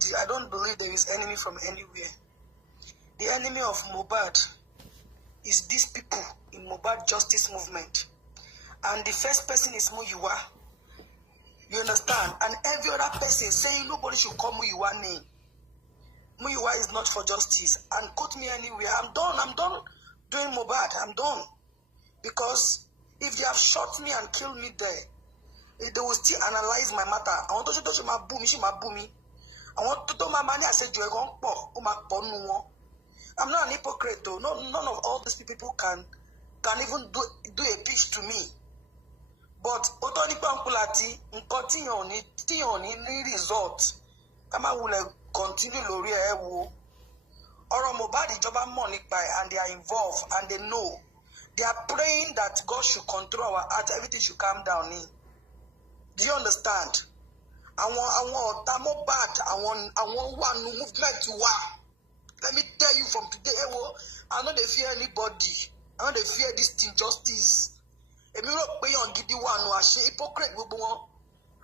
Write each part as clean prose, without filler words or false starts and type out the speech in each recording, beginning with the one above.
nobody. I don't believe there is enemy from anywhere. The enemy of Mohbad is these people in Mohbad justice movement. And the first person is Muyiwa. You understand? And every other person saying nobody should call Muyiwa name. Muyiwa is not for justice. And quote me anywhere. I'm done doing Mohbad. I'm done. Because if they have shot me and killed me there, they will still analyze my matter. I want to show my boom. I want to tell my money. I said, I'm not an hypocrite though. No, none of all these people can even do a pitch to me. But Otoni Pampulati, continue ni result. Kama will continue lori ewo. Oro Mohbad ìjọba mọ̀ nípa and they are involved and they know. They are praying that God should control our heart, everything should calm down. Do you understand? I want one movement to war. Let me tell you from today, I know they fear anybody. I know they fear this injustice. If you don't pay on Gidi one, no, I say hypocrite.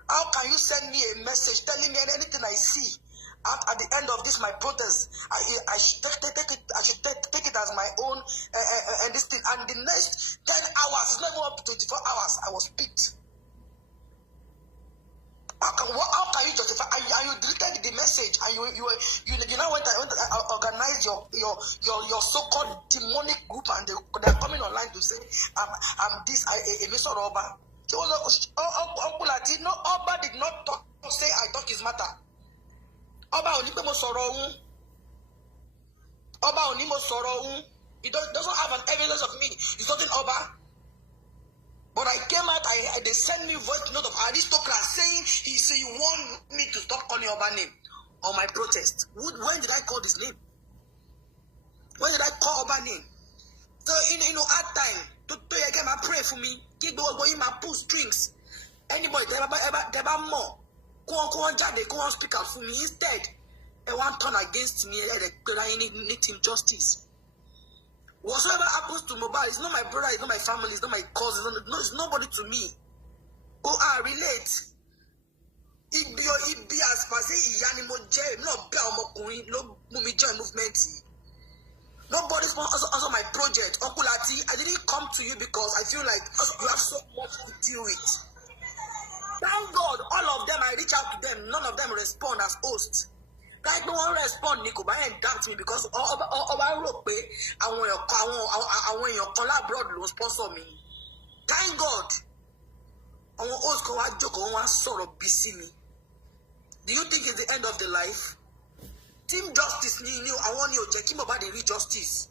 How can you send me a message telling me anything I see? At the end of this, my protest, I should take it as my own and this thing. And the next 10 hours, it's not even up to 24 hours, I was picked. How can you justify? And you deleted the message, and you now went to organize your so-called demonic group, and they're coming online to say I'm this Mr. Oba. No, Oba did not talk to say I talk his matter. Oba onimo soro. Oba onimo soro. He doesn't have an evidence of me. He's not in Oba. But I came out, they sent me voice note of aristocrat saying he want me to stop calling Oba name on my protest. When did I call this name? When did I call Oba name? So at time to again, pray for me. Keep going, my pull strings. Anybody ever more. Go on speak out for me. Instead, they want turn against me. They need injustice. Whatsoever happens to Mohbad, it's not my brother, it's not my family, it's not my cousin, it's nobody to me. I relate. It be as per say Iyanimo J, not Belmokuin, no Mumi join movement. Nobody also my project. Uncle Ati, I didn't come to you because I feel like you have so much to deal with. Thank God, all of them, I reach out to them, none of them respond as hosts. Like no one respond, Nico, but I doubt me because all I pay, I want your collaborate will sponsor me. Thank God. I want us go out joke on one sort of busy me. Do you think it's the end of the life? Team justice I want you to keep about the real justice.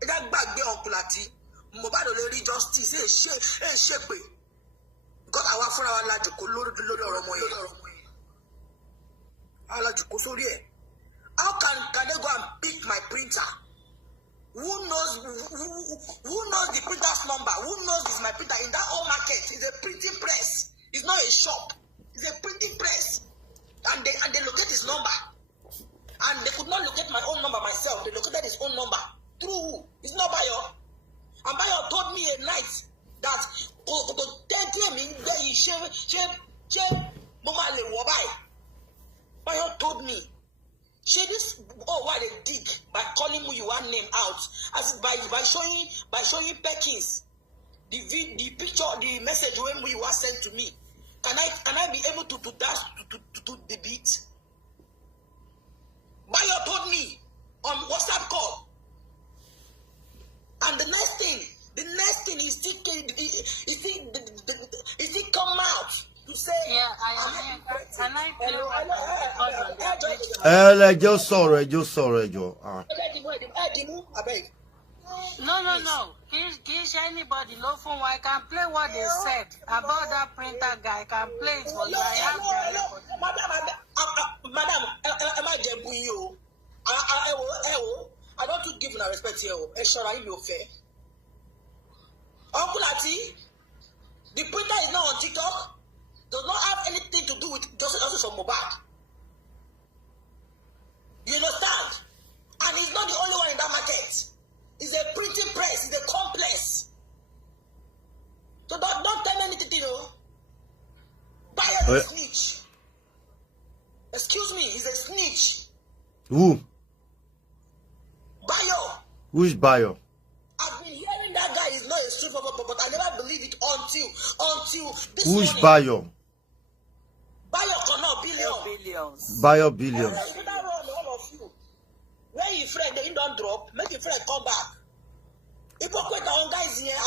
That back there Uncle Ati, Mohbad the real justice. Hey, shape. Because I want for our large how can they go and pick my printer? Who knows the printer's number? Who knows this my printer? In that whole market, it's a printing press. It's not a shop. It's a printing press. And they locate his number. And they could not locate my own number myself. They located his own number. Through who? It's not Bayo. And Bayo told me a night that Bayo told me. Why they dig by calling Muyiwa name out as by showing Perkins the picture, the message when Muyiwa sent to me. Can I be able to do that to the beat? Bayo told me on WhatsApp call. And the next thing is still come out to say just sorry, Joe. No. Can't anybody no phone. I can play what they said about that printer guy. I can play it for you. I have Madam, am I you? I don't give no respect here. Okay. Uncle Ati, the printer is not on TikTok. Does not have anything to do with justice for Mohbad. You understand? And he's not the only one in that market. It's a printing press. It's a complex. So don't tell me anything, you know. Buyer is a snitch. Excuse me, he's a snitch. snitch. Who? Bayo. Who is Bayo? I've been hearing that guy is not a sūrvìve, but I never believe it until this Who is morning. Bayo? Bayo cannot billions. Bayo billions. All of you. When your friend they don't drop, make your friend come back. Hypocrite on guys here, they're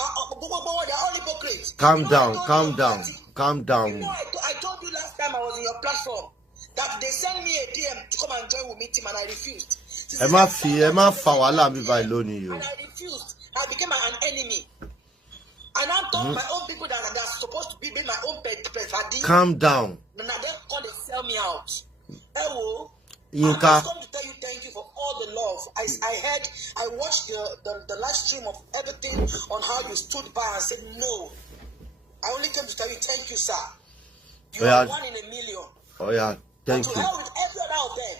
all hypocrites. Calm down, calm down, calm down. You know, I told you last time I was in your platform that they sent me a DM to come and join with me team and I refused. Emma Fawala mi by lónìí yo. And I refused. I became an enemy. And I told my own people that are supposed to be my own pet. Calm down. Now they come to sell me out. Ewo. Yinka. I come to tell you thank you for all the love. I watched the live stream of everything on how you stood by and said no. I only came to tell you thank you, sir. You are 1 in a million. Oh yeah, thank you. To hell with every other of them.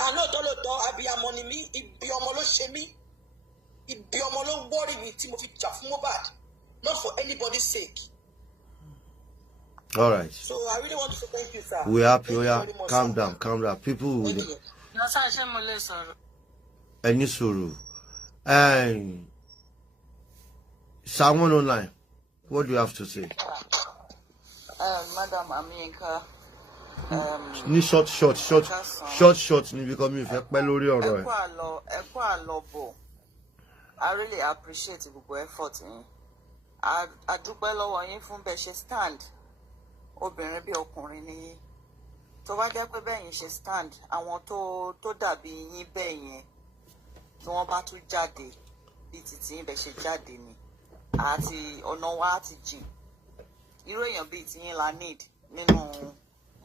I know I be a money me, it be a molo shemi, it be a molo worry with Timothy mohbad. Not for anybody's sake. All right. So I really want to say thank you, sir. We happy. Oh yeah, calm down, calm down. People will. Any suru. And someone online. What do you have to say? Madam Aminka. Ni short ni because me fẹ́ pẹ́ lórí ọ̀rọ̀ ẹ. I really appreciate gbogbo effort yín. A dúpẹ́ lọ́wọ́ yín fún bẹ́ ṣe stand. Obìnrin bí ọkùnrin ni yín. Tó bá jẹ́ pé bẹ́ẹ̀ yín ṣe stand, àwọn tó dàbí yín bẹ́ẹ̀ yẹn tí wọ́n bá tún jáde bí títí yín bẹ́ ṣe jáde ni. Àti ọ̀nà wa àti jìn. Irú èèyàn bíi ti yín la need nínú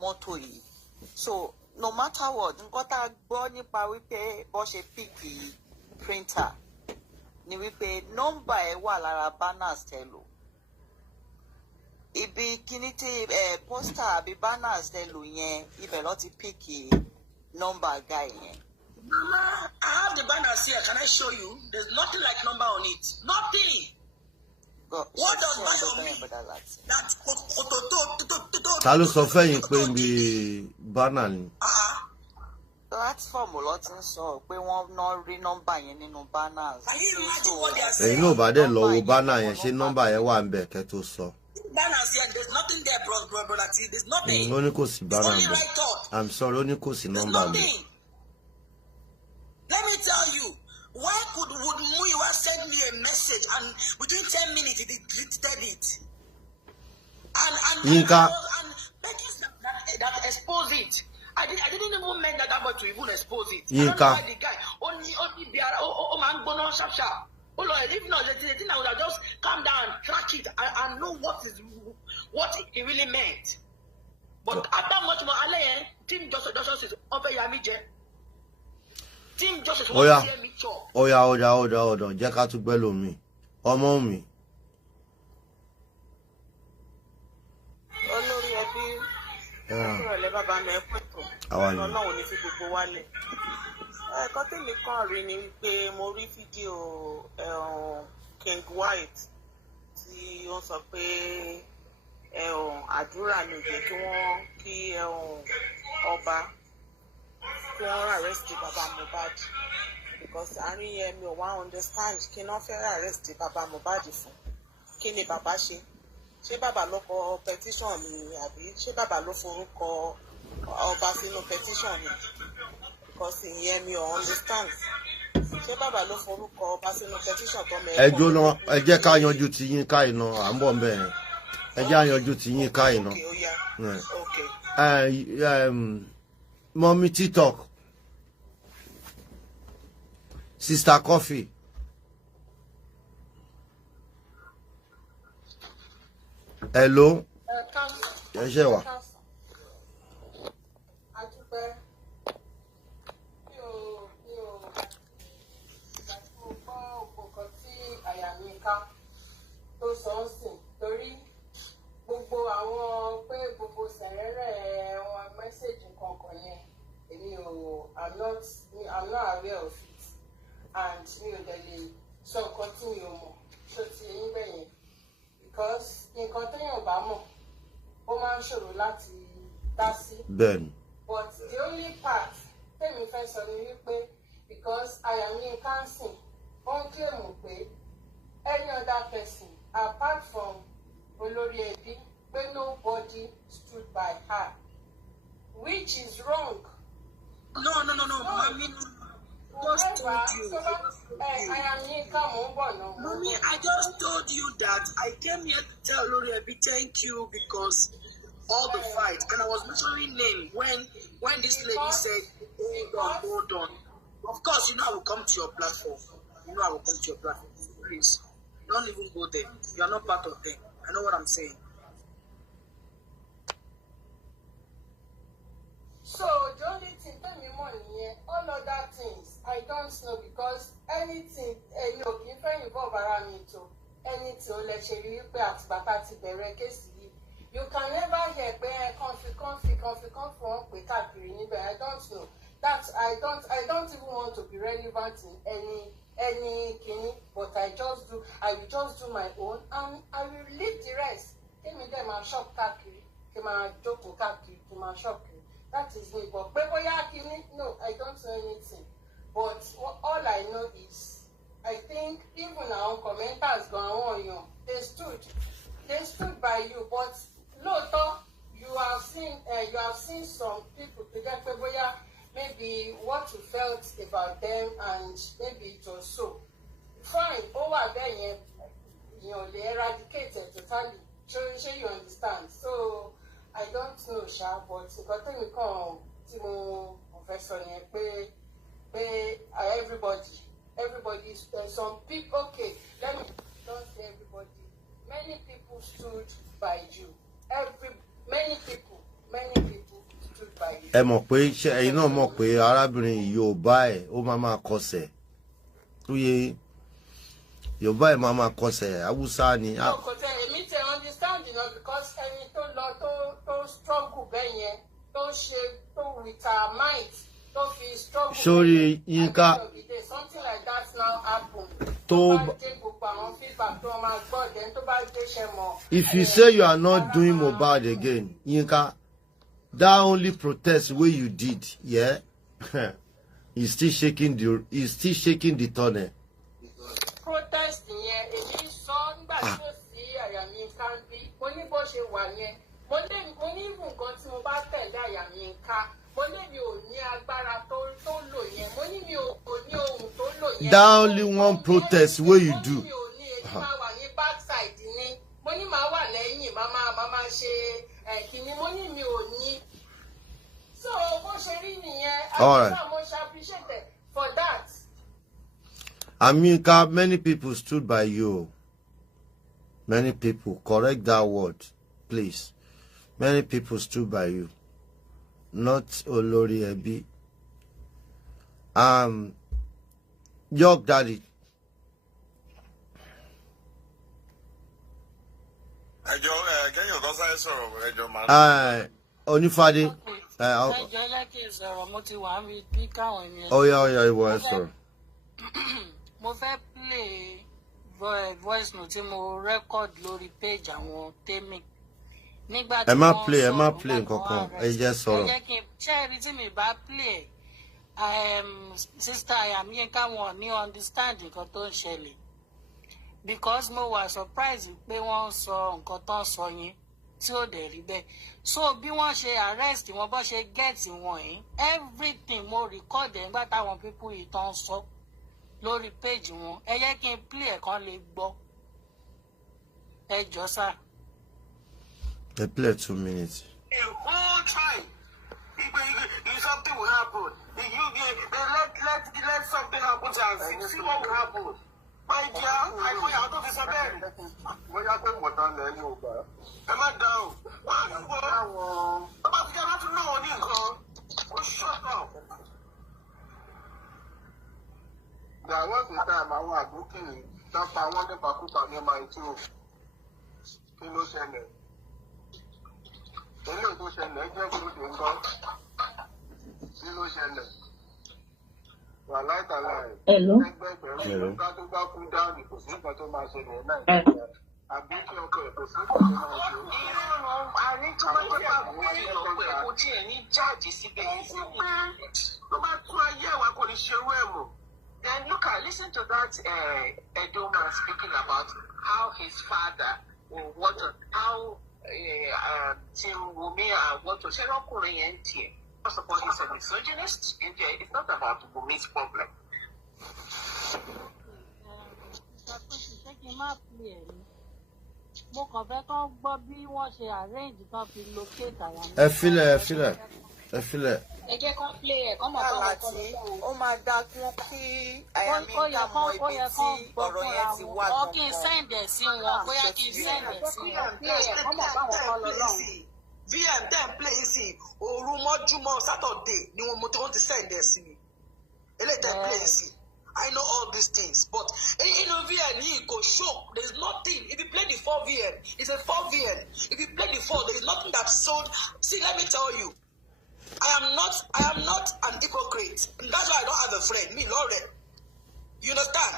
mọ́tò yìí. So no matter what, nǹkan tá a gbọ́ nípa wípé bó ṣe píìkì printer ni wípé nọ́mbà ẹ̀ wà lára banners tẹ lò. Ibi kíní tí poster àbí banners tẹ lò yẹn ibẹ̀ ló ti píìkì nọ́mbà guy yẹn. Mama, I have the banners here. Can I show you? There's nothing like number on it. Nothing. What does Bayo mean? That Ta ló sọ fẹ́yìn pé bí banner ni? Platform ló ti ń sọ pé wọ́n ná rí nọ́mbà yẹn nínú banners. Ẹ̀yin náà bá dẹ̀ lọ wo banner yẹn, ṣé nọ́mbà yẹn wà ńbẹ̀ kẹ́ tó sọ? Banners here, there's nothing there, brother. There's nothing. Ó ní kò sí banner Only ńbẹ̀. right thought. I'm sorry, ó ní kò sí nọ́mbà ńbẹ̀. Let me tell you, why would Muyiwa send me a message and within 10 minutes he deleted it? And Yinka. That expose it. I didn't even mean that much to even expose it. Yinka. I don't know why the guy only be man go on sharp. Oh Lord, if not the thing I would have just come down and track it and know what it really meant. But at that much more team justice is over Yamije. Team justice wants to hear me talk. Oya. Jẹ́ ká tún gbẹ́ lómi. Ọmọ mi. Olórí ẹbí ọ̀rẹ́ bàbá mi ẹ̀pẹ̀tọ̀ Ọlọ́run ní fi gbogbo wálẹ̀. Ẹ̀kọ́ tèmi kàn rí ni wípé mo rí fídíò King White tí ó sọ pé àdúrà ni òjò kí ọba kí wọ́n arrest bàbá mohbad because àárín mi ò wá understand kí wọ́n fẹ́ arrest bàbá mohbad fún kí ni bàbá ṣe bàbá ló kọ petition ni àbí ṣé bàbá ló forúkọ ọba sínú petition ni because ìyẹn mi ò understand ṣé bàbá ló forúkọ ọba sínú petition tó mẹ́rin. Ẹ jóná ẹ jẹ́ ká yanjú ti yín ká iná à ń bọ̀ ń bẹ̀ yẹn ẹ jẹ́ àyanjú ti yín ká iná. Mommy TikTok Sister Coffee. Hello. Ẹ ṣé wà. Tó sọ ń sìn torí gbogbo àwọn pé gbogbo sẹ̀rẹ̀rẹ̀ wọn mẹ́sẹ̀jì kankan yẹn èmi ò I'm not aware of it and mi ò dẹ̀ lè sọ nǹkan tí mi ò mọ̀ ṣó ti eyín bẹ̀yẹn because nǹkan téèyàn bá mọ̀ ó máa ń ṣòro láti dá sí. Bẹ́ẹ̀ni. Ó but the only part tèmi fẹ́ sọ ni wípé because I am in council wọ́n claim pé any other person apart from olórí ẹbí pé nobody stood by her, which is wrong. No, mommy. Just told you. Mommy, I just told you that I came here to tell Olori Ebi thank you because all the fight, and I was mentioning name when this lady said, hold on. Of course, you know I will come to your platform. You know I will come to your platform. Please, don't even go there. You are not part of them. I know what I'm saying. So the only thing tell me money, all other things I don't know because anything look if I involve around me to anything let you pay at Bakati the case you can never hear conflict with I don't know. That I don't even want to be relevant in any king, but I will just do my own and I will leave the rest. Give me them a shop kakiri, give my joke kakiri to my shop. That is me, but no, I don't know anything. But all I know is, I think even our commenters go on, they stood by you. But Loto, you have seen some people to get maybe what you felt about them, and maybe it was so fine. Over there, they eradicated totally. Sure, you understand. So. I don't know, Sha, but got me come to professor everybody some people okay, let me don't say everybody. Many people stood by you. Many people stood by you. Ẹ mọ̀ pé ṣé ẹ̀yin náà mọ̀ pé arábìnrin Yorùbá ẹ̀ ó máa kọsẹ̀. Tó yé Yorùbá ẹ̀ máa kọsẹ̀, Hausa ni. No, èmi tẹ understand, because ẹni tó lọ tó struggle bẹ́ẹ̀ yẹn, tó ṣe tó with her might, tó fi struggle. Sorry, Yinka. Something like that now happen. If you say you are not doing mohbad again, Yinka, that only protest where you did, yeah, he's still shaking the tunnel. Protest yẹn èyí sọ nígbà tí ó sí àyà mi ká ń bí mo ní bó ṣe wà yẹn mo ní nǹkan tí mo bá tẹ̀lé àyà mi ká mo ní mi ò ní agbára tó lò yẹn mo ní mi ò ní ohun tó lò yẹn. That only one protest where you do. mo ní mi ò ní èyí máa wà ní backside ni mo ní máa wà lẹ́yìn máa ṣe kìíní mo ní mi ò ní. So bó ṣe rí nìyẹn àti mo ṣe appreciate it for that. Amika, many people stood by you. Many people, correct that word, please. Many people stood by you. Not Olori Ebi. York Daddy. Onifade. Oh yeah, it was sir. Mo fẹ́ play voice note tí mo record lórí page àwọn tèmi nígbà tí ẹ má play nǹkankan ẹ jẹ́ sọ̀rọ̀. ẹ jẹ́ kí n ṣẹ́ẹ̀rí tí mi bá play sister Yinka wọn ní understand nǹkan tó ń ṣẹlẹ̀ because mo wà surprise pé wọ́n sọ nǹkan tó ń sọ yẹn tí ó dẹ̀ rí bẹ́ẹ̀ so bí wọ́n ṣe arrest wọn bó ṣe get wọn yìí everything mo record ẹ̀ nígbà táwọn people yìí tó ń sọ lórí page wọn ẹ yẹ kí n play ẹ kan lè gbọ́ ẹ jọ sá. They play 2 minutes. The whole time, something will happen. Let something happen and see what will happen. My dear, I know you are not disobeying. What happened? What done there? You go. Am I down? About to get to know what you call. Shut up. There was a time I was looking. That's why I wanted to put near my too. Kilo Sene. Hello, Kilo Sene. Kilo Sene. Hello. àbí kí ọkọ ẹ̀ kò sí ìpàdé máa jọ. àní tó bá jẹ́ àbúrò tí ọkọ ẹ̀ kò tiẹ̀ ní jáde síbẹ̀ yìí sí pé tó bá tún ayé ẹ̀wà kò ní ṣerú ẹ̀ mọ̀. Then look at listen to that Edo man speaking about how his father or what how Tim Wunmi and what to say ọkùnrin yẹn ń tiẹ̀. First of all, he's a misogynist. It's not about Wunmi's problem. Mo kàn fẹ́ kán gbọ́ bí wọ́n ṣe arrange kan fi locate àwọn. Ẹ filẹ̀. Ẹ jẹ́ kán play ẹ̀ kán mọ̀ pé wọ́n kọ́ lọ. Ó máa dá kí wọ́n kí àyàmíkà mọ ibi tí ọ̀rọ̀ yẹn ti wá gangan. Kí n send ẹ̀ sí wọn, bóyá kí n send ẹ̀ sí wọn. Play ẹ̀ kán mọ̀ pé àwọn kọ́ lọ lọ́hùn. VM ten play sí òru mọ́júmọ́ Saturday ni wọ́n ti send ẹ̀ sí mi. Eléyìí ten play sí. I know all these things, but VM yìí kò show. There is nothing. If you play the 4 VM, it's a 4 VM. If you play the 4, there is nothing that sold. See, let me tell you, I am not an hypocrite. And that's why I don't have a friend. Me, Lord. You understand?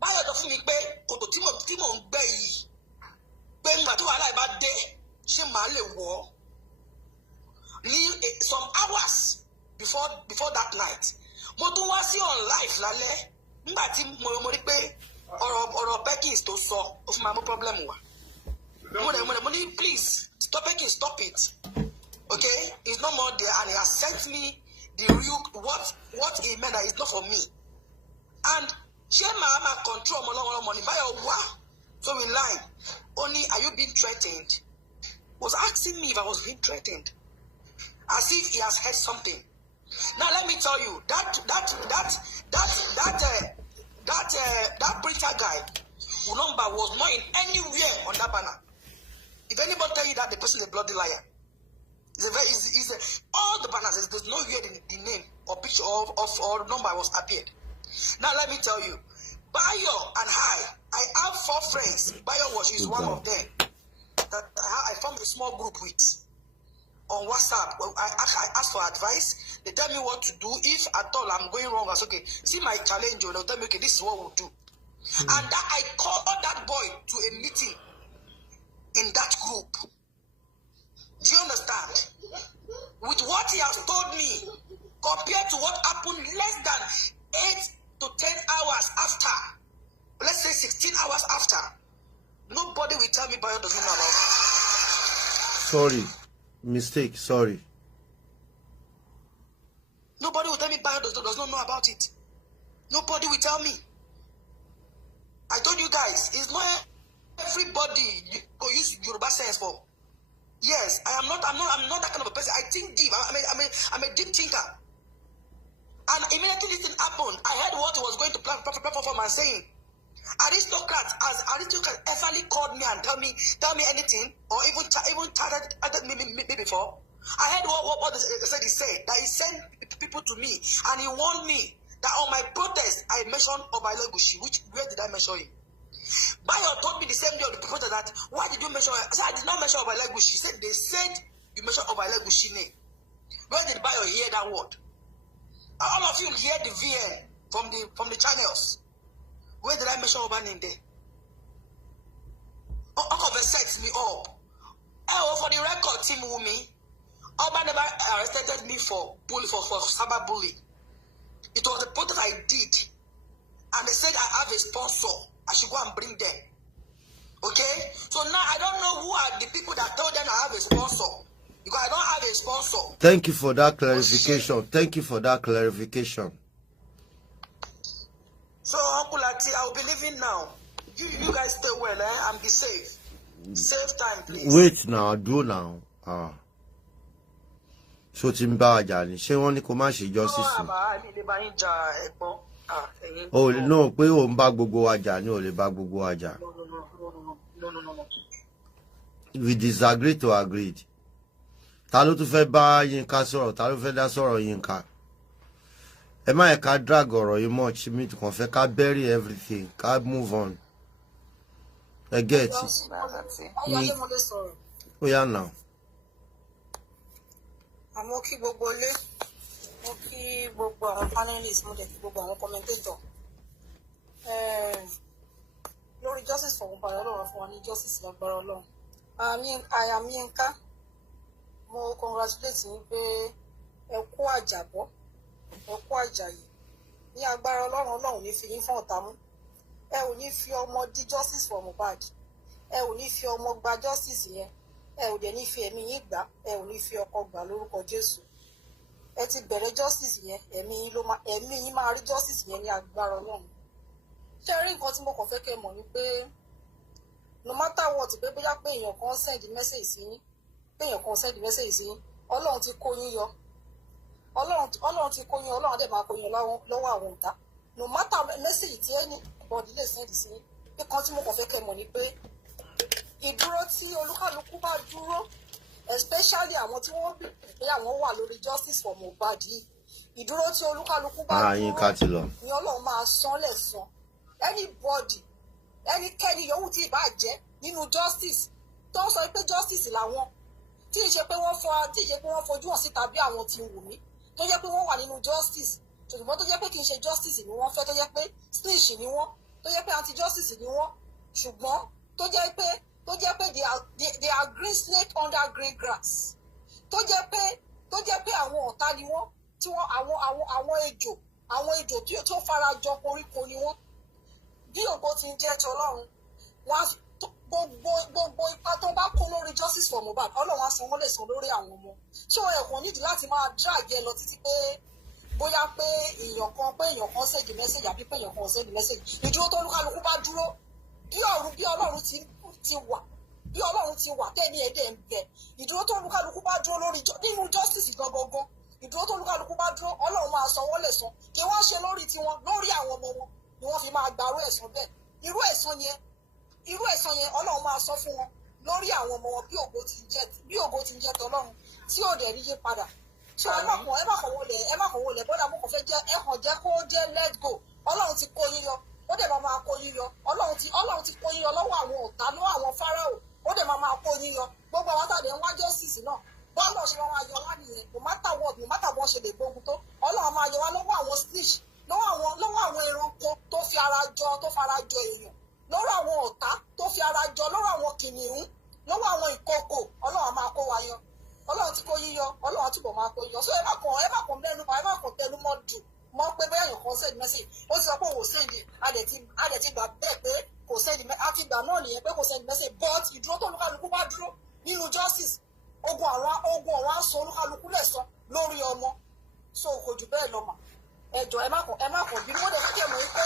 Báyọ̀ tó fún mi pé kòtò tí mò ń gbẹ́ yìí pé nígbà tí wàhálà ìbá dé ṣé màá lè wọ̀ ní some hours before that night. Mo tún wá sí on live lálẹ́ nígbà tí mo rí pé ọ̀rọ̀ Perkins tó sọ ó fún ma mú problem wá. Mo ní please stop Perkins, stop it. Okay, it's no more there, and he has sent me the real what he meant that it's not for me. And ṣé màá máa control ọmọ lọ́wọ́ money báyọ̀ wá so we lie only are you being threatened? Was asking me if I was being threatened as if he has heard something. Now let me tell you that preacher guy whose number was not in anywhere on that banner. If anybody tell you that, the person is a bloody liar. All the banners, there's nowhere the name or picture or number was appeared. Now let me tell you, Bayo and I have 4 friends. Bayo is one of them that I formed a small group with on WhatsApp. I ask for advice. They tell me what to do. If at all I'm going wrong, I say, okay, see my challenge, they'll tell me, okay, this is what we'll do. And that I called that boy to a meeting in that group. Do you understand? With what he has told me, compared to what happened less than 8 to 10 hours after, let's say 16 hours after, nobody will tell me Bayo doesn't know about it. Sorry. Mistake, sorry. Nobody will tell me Bayo does not know about it. Nobody will tell me. I told you guys, it's not everybody you go use Yoruba sense for. Yes, I'm not that kind of a person. I think deep. I'm a deep thinker. And immediately this thing happened, I heard what he was going to plan for and saying, aristocrats ever called me and tell me anything, or even chatted me before. I heard what they said. He said that he sent people to me and he warned me that on my protest I mentioned Oba Elegushi. Where did I mention him? Bayo told me the same day on the protest that why did you mention? I said I did not mention Oba Elegushi. He said they said you mentioned Oba Elegushi name. Where did Bayo hear that word? All of you hear the VN from the channels. Where did I mention Oba name there? Oba sets me up. For the record, Team Wunmi, Oba never arrested me for cyber bullying. It was the protest I did, and they said I have a sponsor. I should go and bring them. Okay? So now I don't know who are the people that told them I have a sponsor. Because I don't have a sponsor. Thank you for that clarification. Thank you for that clarification. So Uncle Ati, I'll be leaving now. You guys stay well, eh? And be safe. Save time, please. Wait now, do now. So Timba Ajani, ṣé wọ́n ní kó má ṣe justice. Oh no, pé ó ń bá gbogbo wa jà ni ó lè bá gbogbo wa jà. No. We disagree to agree. Ta ló tún fẹ́ bá Yínká sọ̀rọ̀, ta ló fẹ́ dá sọ̀rọ̀ Yínká. Ẹ má yẹ ká drag ọ̀rọ̀ yìí much, mi kàn fẹ́ ká bury everything, ká move on. I get it. Oh yeah now. Àmọ́ kí gbogbo ilé, mo kí gbogbo àwọn panelists, mo dẹ̀ kí gbogbo àwọn commentator. Lórí justice justiceformohbad Ọlọ́run fún wa ní justice lágbára Ọlọ́run. I am Yinka. Mo congratulate yín pé ẹ kú àjàbọ́, ẹ kú àjàyè. Ní agbára Ọlọ́run ní fi yín fún ọ̀tá mú. Ẹ ò ní fi ọmọ di justiceformohbad. Ẹ ò ní fi ọmọ gba justice yẹn. Ẹ ò dẹ̀ ní fi ẹ̀mí yín gbà. Ẹ ò ní fi ọkọ gbà lórúkọ Jésù. Ẹ ti bẹ̀rẹ̀ justice yẹn, ẹ̀mí yín máa rí justice yẹn ní agbára Ọlọ́run. Ṣé rí nǹkan tí mo kàn fẹ́ kẹ́ mọ̀ ni pé no matter what, pé bóyá pé èèyàn kan send message sí yín, Ọlọ́run ti kó yín yọ. Ọlọ́run ti kó yín, Ọlọ́run á dẹ̀ máa kó yín lọ́wọ́ àwọn ọ̀tá. No matter message tí anybody lè send sí yín, nǹkan tí mo kàn fẹ́ kẹ́ mọ̀ ni pé ìdúró tí olúkálukú bá dúró, especially àwọn tí wọ́n bìí pé àwọn wà lórí justiceformohbad yìí, ìdúró tí olúkálukú bá dúró ni Ọlọ́run máa san lẹ́san. Anybody, ẹnikẹ́ni yòówù tí ìbá jẹ́ nínú justice tó ń sọ pé justice làwọn, tí ì ṣe pé wọ́n fojú hàn síta bí àwọn tí Wùmí, tó jẹ́ pé wọ́n wà nínú justice, ṣùgbọ́n tó jẹ́ pé kì í ṣe justice ni wọ́n fẹ́, tó jẹ́ pé snitch ni wọ́n, tó jẹ́ pé anti justice ni wọ́n, ṣùgbọ́n tó jẹ́ pé they are green snake under green grass, tó jẹ́ pé àwọn ọ̀tá ni wọ́n, tí wọ́n àwọn ejò tó fara jọ koríko ni wọ́n. Bí ògo ti ń jẹ́ ti Ọlọ́run, gbogbo ipa tó bá kó lórí justiceformohbad Ọlọ́run á san wọ́n lẹ́san lórí àwọn ọmọ. So ẹ̀kọ́ nídìí láti máa drag ẹ lọ títí pé bóyá pé èèyàn kan send message àbí pé èèyàn kan send message. Ìdúró tó olúkálukú bá dúró bí Ọlọ́run ti wà tẹ́ni ẹ̀dẹ̀ ń bẹ. Ìdúró tó olúkálukú bá dúró nínú justice gangan. Ìdúró tó olúkálukú bá dúró Ọlọ́run máa san wọ́n lẹ́san. Kí wọ́n ṣe lórí tiwọn, lórí àwọn ọmọ wọn ni wọ́n fi máa gbarú ẹ̀san bẹ́ẹ̀. Irú ẹ̀san yẹn Ọlọ́run máa sọ fún wọn lórí àwọn ọmọ wọn bí ògo ti ń jẹ́ tọlọ́run tí ò dẹ̀ rí yé padà. So ẹ má kàn wọlé bọ́dà mo kàn fẹ́ jẹ́ kó jẹ́ let go. Ọlọ́run ti kó yín yọ, ó dẹ̀ máa kó yín yọ. Ọlọ́run ti kó yín yọ lọ́wọ́ àwọn ọ̀tá, lọ́wọ́ àwọn Fáráò, ó dẹ̀ máa kó yín yọ. Gbogbo àwọn tàbí ń wá justice náà, bọ́ọ̀lù ṣe máa yọ wá nìyẹn. No matter what, no matter bọ́n ṣe lè gbógun tó, Ọlọ́run máa yọ wá lọ́wọ́ àwọn snitch, lọ́wọ́ àwọn ẹranko tó fara jọ èèyàn, lọ́wọ́ àwọn ọ̀tá tó fi ara jọ, lọ́wọ́ àwọn kìnìún, lọ́wọ́ àwọn ìkòkò. Ọlọ́run máa kó wa yọ. Ọlọ́run ti kó yíyọ, Ọlọ́run á túbọ̀ máa kó yíyọ. So ẹ má kàn mẹ́nu pa, ẹ má kàn tẹnu mọ́ dù mọ́ pé bẹ́ẹ̀ yàn kan send message, ó ti sọ pé òun send adẹ̀ ti gbà bẹ́ẹ̀ pé kò send message, àti ìgbà náà nìyẹn pé kò send message. But ìdúró tó olúkálukú bá dúró nínú justice, ogun àwọn aṣọ olúkálukú lẹ́san lórí ọmọ. So kò jù bẹ́ẹ̀ lọ mà. Ẹjọ́ ẹ má kàn bí wọ́n dẹ̀ fẹ́ kẹ́ mọ̀ pé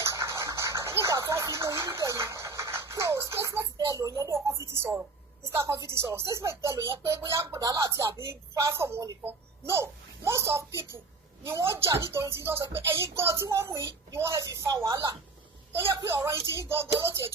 nígbà tó fi mú yín níbẹ̀ yẹn, tó statement tẹ́ lò yẹn ló kàn fi ti sọ̀rọ̀, Mr. Kan fi ti sọ̀rọ̀, statement tẹ́ lò yẹn pé bóyá gbọ̀dálà àti àbí platform wọn nìkan. No, most of people ni wọ́n jà nítorí tí wọ́n sọ pé ẹ̀yin gan tí wọ́n mú yín ni wọ́n fẹ́ fi fa wàhálà, tó yẹ pé ọ̀rọ̀ yìí ti yín gangan ló tiẹ̀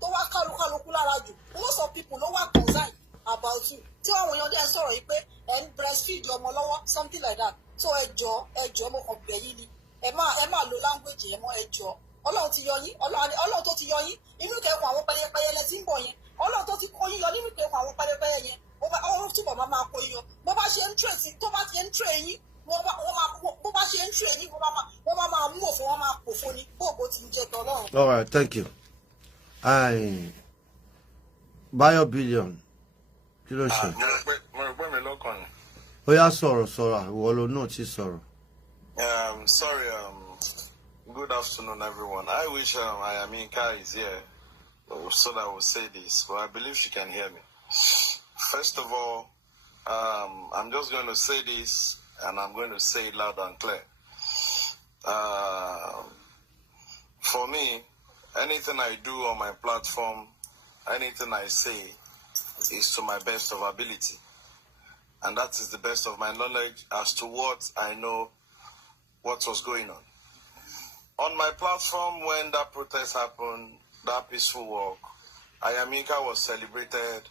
tó wá kálukú lára jù. Most of people ló wá concern about you, tí àwọn èèyàn dẹ̀ sọ̀rọ̀ yìí pé ẹ̀ ń breastfeed ọmọ lọ́wọ́, something like that. So ẹjọ́ mo kàn bẹ̀ yín ni, ẹ má lo language yẹn mọ́. Ẹjọ́ Ọlọ́run ti yọ yín, Ọlọ́run tó ti yọ yín inú ìkẹ́kọ̀ọ́ àwọn pẹyẹpẹyẹ lẹ ti ń bọ̀ yẹn. Ọlọ́run tó ti kó yín yọ nínú ìkẹ́kọ̀ọ́ àwọn pẹyẹpẹyẹ yẹn, Ọlọ́run túbọ̀ máa kó yín yọ. Bó bá ṣe ń tírè yín, bó bá ṣe ń tírè yín, wọ́n máa mú òfin, wọ́n máa pòfo ni, bóògbó ti ń jẹ́ tọ́lọ́run. All right, thank you. Bayo Billion kí ló ṣe? Mo rò pé mi lọ́kàn ni. Ó yá sọ̀rọ̀ ìwọ ló náà ti sọ̀rọ̀. Sorry, good afternoon, everyone. I wish Yinka is here so that I will say this, but I believe she can hear me. First of all, I'm just going to say this, and I'm going to say it loud and clear. For me, anything I do on my platform, anything I say is to my best of ability. And that is the best of my knowledge as to what I know, what was going on. On my platform, when that protest happened, that peaceful walk, Yinka was celebrated.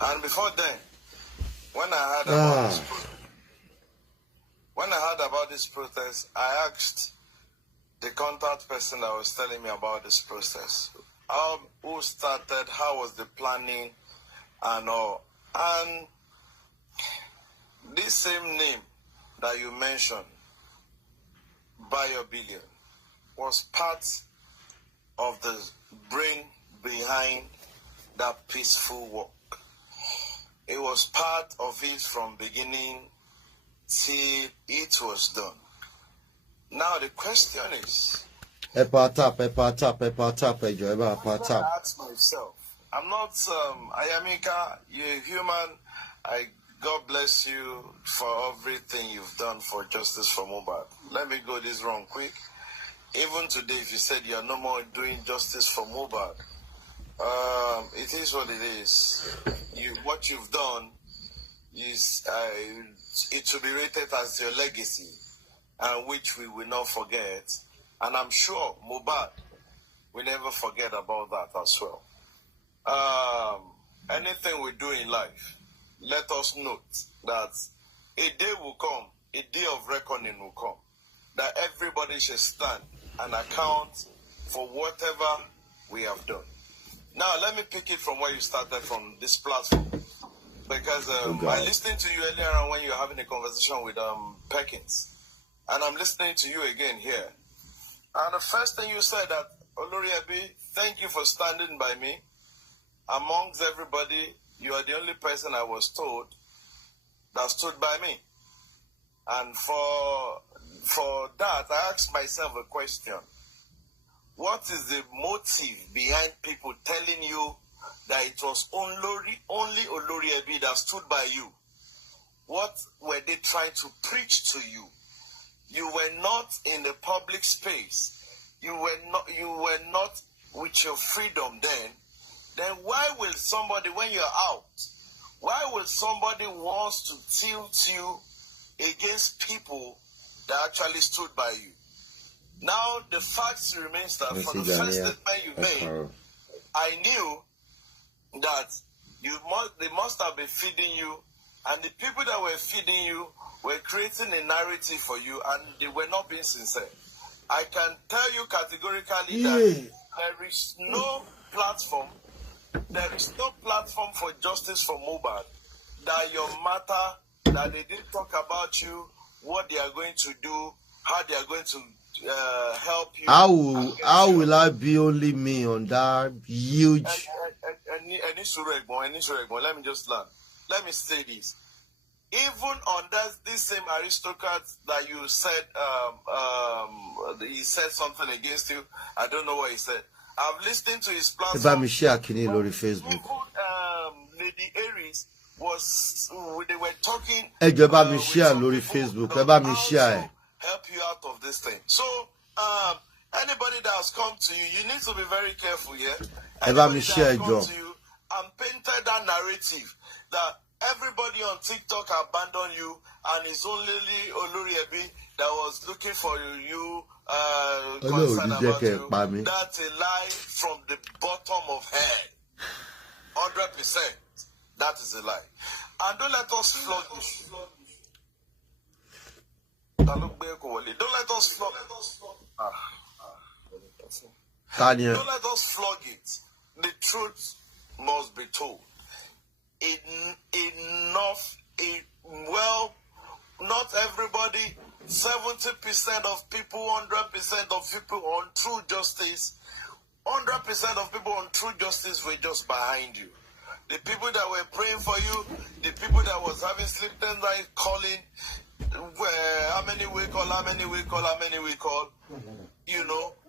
And before then, when I heard about this protest, I asked the contact person that was telling me about this process, who started, how was the planning, and all. And this same name that you mentioned, Bayo Billion, was part of the behind that peaceful work. It was part of it from beginning till it was done. Now the question is, I ask myself, I'm not Ayamika, you're human. God bless you for everything you've done for Justice for Mohbad. Let me go this wrong quick. Even today, if you said you're no more doing Justice for Mohbad, it is what it is. What you've done is it will be rated as your legacy, and which we will not forget. And I'm sure Mohbad will never forget about that as well. Anything we do in life, let us note that a day will come, a day of reckoning will come, that everybody should stand and account for whatever we have done. Now, let me pick it from where you started from this platform. Because I listened to you earlier on when you were having a conversation with Perkins. And I'm listening to you again here. And the first thing you said that, Olori Ebi, thank you for standing by me. Amongst everybody, you are the only person I was told that stood by me. And for that, I asked myself a question. What is the motive behind people telling you that it was only Olori Ebi that stood by you? What were they trying to preach to you? You were not in the public space. You were not with your freedom then. Then why will somebody, when you're out, why will somebody wants to tilt you against people that actually stood by you? Now the fact remains that for the first statement you made, I knew that they must have been feeding you, and the people that were feeding you were creating a narrative for you, and they were not being sincere. I can tell you categorically that there is no platform for Justice for Mohbad, that your matter, that they didn't talk about you, what they are going to do, how they are going to help you. How will I be only me on that huge? Let me just learn. Let me say this. Even on this same aristocrat that you said, he said something against you. I don't know what he said. I've listened to his platform. Facebook. Lady Aries they were talking. Facebook. Help you out of this thing. So, anybody that has come to you, you need to be very careful here. Anybody that has come to you and painted that narrative that everybody on TikTok abandoned you, and it's only Olori Ebi that was looking for you, concerned about you. That's a lie from the bottom of hell. 100%. That is a lie. And don't let us flog this. Don't let us flog Don't let us flog it. The truth must be told. Not everybody, 70% of people, 100% of people on true justice, 100% of people on true justice were just behind you. The people that were praying for you, the people that was having sleepless night calling, how many we call,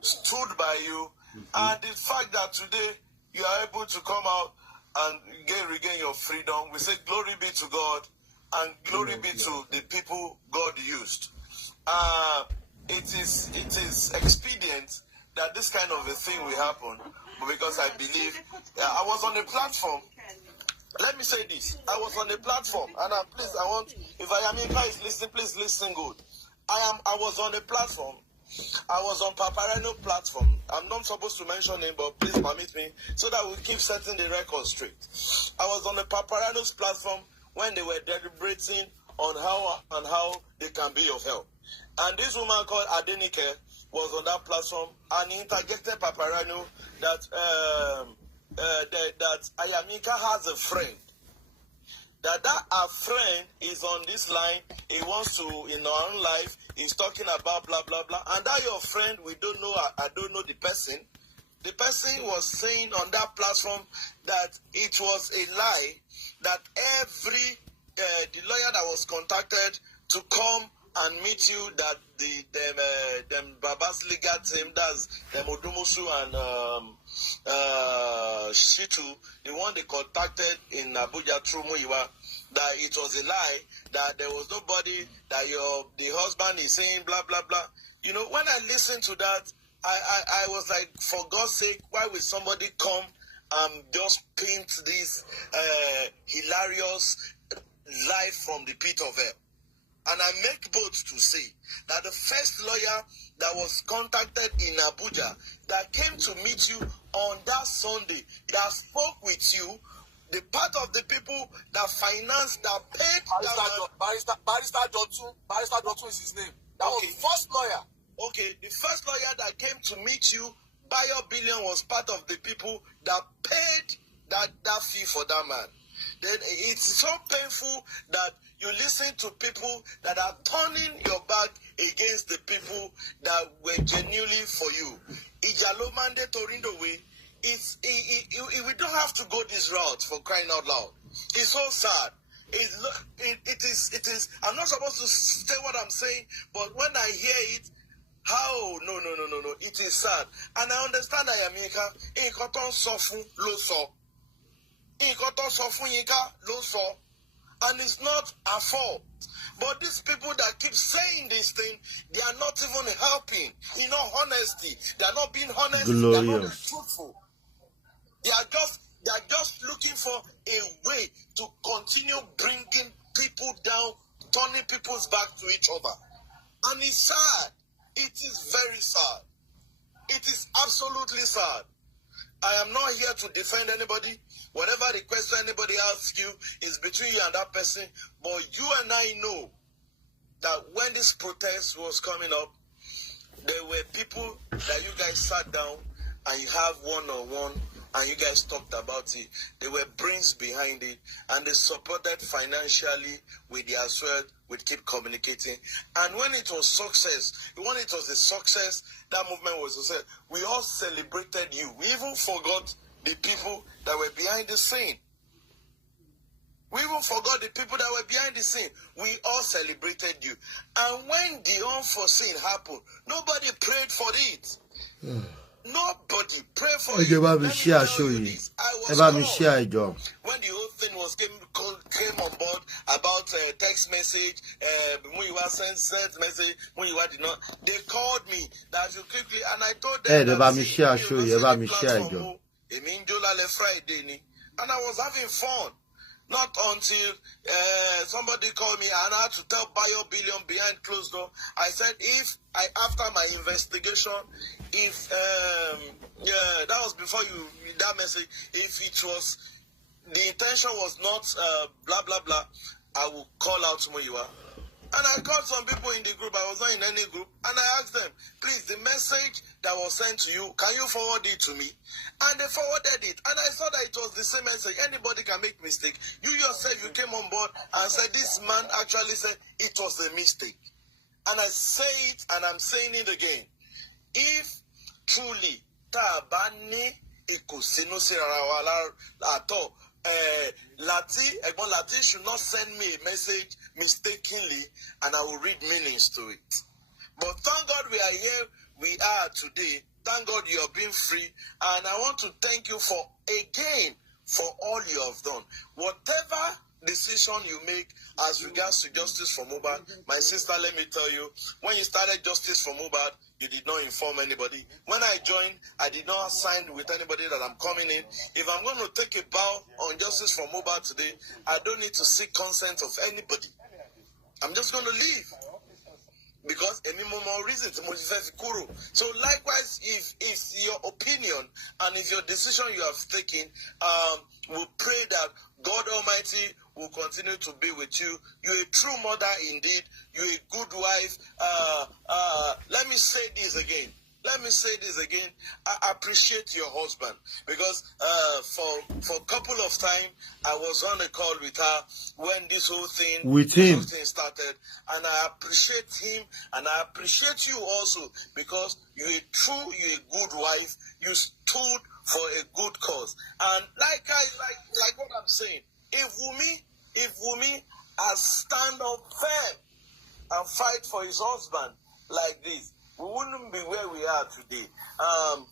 stood by you. And the fact that today you are able to come out and regain your freedom, we say glory be to God and glory be to the people God used. It is expedient that this kind of a thing will happen, because I believe I was on a platform. Let me say this. I was on a platform, and if Ayamika is listening, please listen good. I was on a platform. I was on Paparano platform. I'm not supposed to mention him, but please permit me, so that we keep setting the record straight. I was on the Paparano's platform when they were deliberating on how they can be of help. And this woman called Adenike was on that platform, and he interjected Paparano that Ayamika has a friend. That our friend is on this line. He wants to, in our own life, he's talking about blah, blah, blah. And that your friend, we don't know, I don't know the person. the person was saying on that platform that it was a lie, that every the lawyer that was contacted to come and meet you, that them Baba's legal team, that's them Odumusu and Shitu, the one they contacted in Abuja through Muyiwa, that it was a lie, that there was nobody, that the husband is saying blah blah blah. You know, when I listened to that, I was like, for God's sake, why will somebody come and just paint this hilarious lie from the pit of hell? And I make bold to say that the first lawyer that was contacted in Abuja, that came to meet you on that Sunday, that spoke with you, the part of the people that financed, that paid... Barrister Dotun is his name. That was the first lawyer. Okay, the first lawyer that came to meet you, Bayo Billion, was part of the people that paid that fee for that man. Then it's so painful that you listen to people that are turning your back against the people that were genuinely for you. Ijalomande Torindo way. We don't have to go this route, for crying out loud. It's so sad. It is. I'm not supposed to say what I'm saying, but when I hear it, how? No. It is sad. And I understand I am Yinka. Inkoton sofun lo so. Inkoton sofun Yinka lo so. And it's not our fault. But these people that keep saying this thing, they are not even helping. In all honesty, they are not being honest. Glorious. They are not truthful. They are just looking for a way to continue bringing people down, turning people's back to each other. And it's sad. It is very sad. It is absolutely sad. I am not here to defend anybody. Whatever the question anybody asks you is between you and that person. But you and I know that when this protest was coming up, there were people that you guys sat down and you have one-on-one and you guys talked about it. There were brains behind it, and they supported financially with their sweat, with keep communicating. And when it was a success, that movement was a success. We all celebrated you. We even forgot the people that were behind the scene. We all celebrated you. And when the unforeseen happened, nobody prayed for it. Nobody prayed for it. Let me show you. When the whole thing came on board about text message, Muyiwa sent message, Muyiwa did not. They called me that you quickly, and I told them let me share you. And I was having fun. Not until somebody called me and I had to tell Bayo Billion behind closed door. I said, after my investigation, that was before that message, if it was, the intention was not blah, blah, blah, I will call out Muyiwa. And I called some people in the group. I was not in any group. And I asked them, please, the message that was sent to you, can you forward it to me? And they forwarded it. And I saw that it was the same message. Anybody can make mistake. You yourself, you came on board and said, this man actually said it was a mistake. And I say it, and I'm saying it again. If truly, Tabani Ekosino Serawala at all, Lati should not send me a message mistakenly, and I will read meanings to it. But thank God we are here, we are today. Thank God you are being free, and I want to thank you for all you have done. Whatever decision you make as regards to Justice for Mohbad, my sister, let me tell you, when you started Justice for Mohbad, you did not inform anybody. When I joined, I did not sign with anybody that I'm coming in. If I'm going to take a bow on Justice for Mohbad today, I don't need to seek consent of anybody. I'm just going to leave. Because any more reason to Kuru. So likewise, if your opinion and if your decision you have taken, we'll pray that God Almighty will continue to be with you. You're a true mother indeed. You're a good wife. Let me say this again. let me say this again. I appreciate your husband because for a couple of times I was on a call with her when this whole thing started, and I appreciate him and I appreciate you also because you're a good wife. You stood for a good cause, and like what I'm saying. If Wunmi has stand up firm and fight for his husband like this, we wouldn't be where we are today.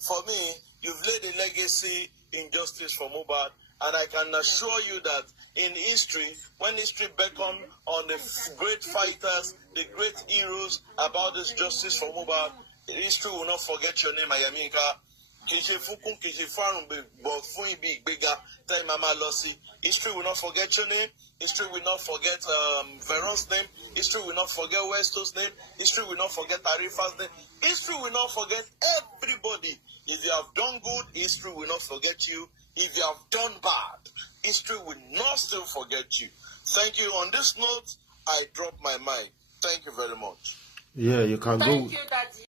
For me, you've laid a legacy in justice for mohbad, and I can assure you that in history, when history beckoned on the great fighters, the great heroes about this justice for mohbad, history will not forget your name, Ayaminka. History will not forget your name. History will not forget Veron's name. History will not forget Westo's name. History will not forget Arifa's name. History will not forget everybody. If you have done good, history will not forget you. If you have done bad, history will not still forget you. Thank you. On this note, I drop my mic. Thank you very much. Yeah, you can go. Thank you, Daddy.